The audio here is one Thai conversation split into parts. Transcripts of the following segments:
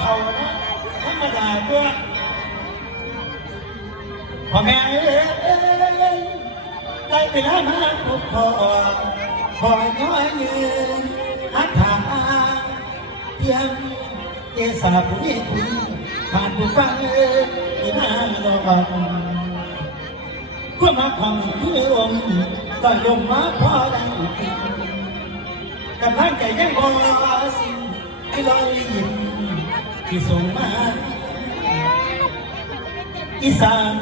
เขาธรรมดาตัวพ่อแม่เอ้ยได้เวลามาพบพ่อคอยน้อยยืนหักทาเพียงเกษาผู้นี้คุณผ่านผู้ฟังที่น่ารอฟังเพื่อมาความคือองค์ก็ยมมาพอดังกำลังใจยังพอสิ่งที่เราได้ยิ้ม ที่ส่งมาอีสาน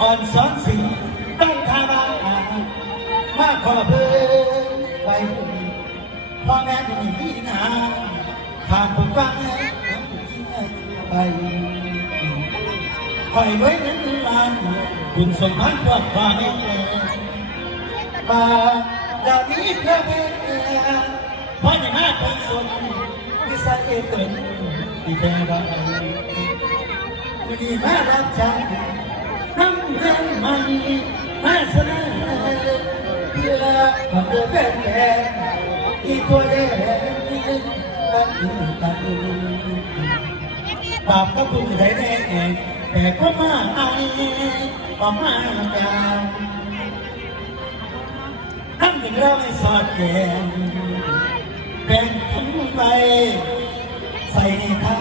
อ่อนสอนสิ่งต้องทาบามาขอเพื่อไปพ่อแม่ผู้นี้นาทางผู้ฟังไปคอยไว้นั้นลานคุณสมพันธ์ว่าความเองมาดาวนี้เพื่อเพราะอย่างนั้นคนส่วนที่ใส่เกิน ที่แปลว่าวันนี้มารับใช้น้ำเรื่องใหม่มาสนอเพื่อทำเพื่อแฟนแก่ที่ตัวเองกันกันบาปก็พึงได้แน่แต่ก็มาไอก็มาการทำอย่างเราไม่สอดแกงแบ่งทิ้งไป ใส่ในท้าย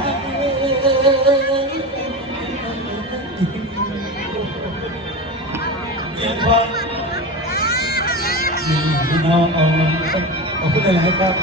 เยี่ยมพอพี่น้องเอาเอาพูดอะไรครับ